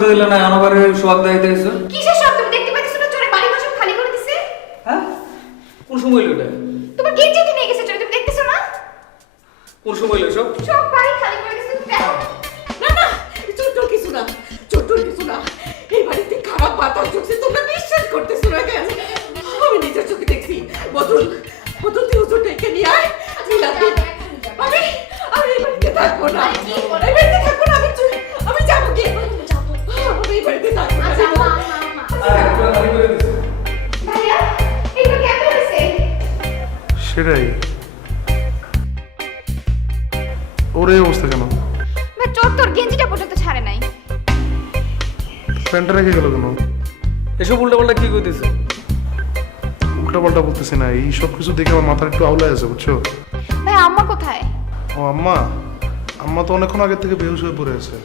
ঢুকতে দিলে না অনবারে সোয়াগ দাইতে এসো। কিসের সব তুমি দেখতে পাচ্ছ না চোরে বাড়ি ঘর সব খালি করে দিছে? হ্যাঁ কোন সময় হলো এটা? তোমার গেঞ্জি তো নিয়ে গেছে চোরে, তুমি দেখতেছো না? কোন সময় হলো সব? সব বাড়ি খালি করে দিছে, তুমি দেখো। না না, ছোট্টর কিছু না, ছোট্টর কিছু না। এই বাড়িতে খারাপ বাতাস ঢুকছে, তোমরা বিশ্বাস করতেছো না কেন? আমি নিজের চোখে দেখছি। বদল বদল তুই হুজুর ডেকে নিয়ে আয়। মিলাদি, আমি আমি এই বাড়িতে থাকবো না। এই বাড়িতে থাকবো না, আমি যাবো কি? আমি এই বাড়িতে থাকবো না। আচ্ছা আম্মা আরে একটু খালি করে দিছে। ভাইয়া এইটা কেমন হয়েছে? সেটাই ওর এই অবস্থা কেন? ভাই চোর তোর গেঞ্জিটা পর্যন্ত ছাড়ে নাই। প্যান্টটা রেখে গেল কেন? এসব উল্টাপাল্টা কি করতেছে? উল্টাপাল্টা বলতেছি না, এই সব কিছু দেখে আমার মাথা একটু আউলায় আছে বুঝছো। ভাই আম্মা কোথায়? ও আম্মা, আম্মা তো অনেকক্ষণ আগে থেকে বেহুশ হয়ে পড়ে আছে।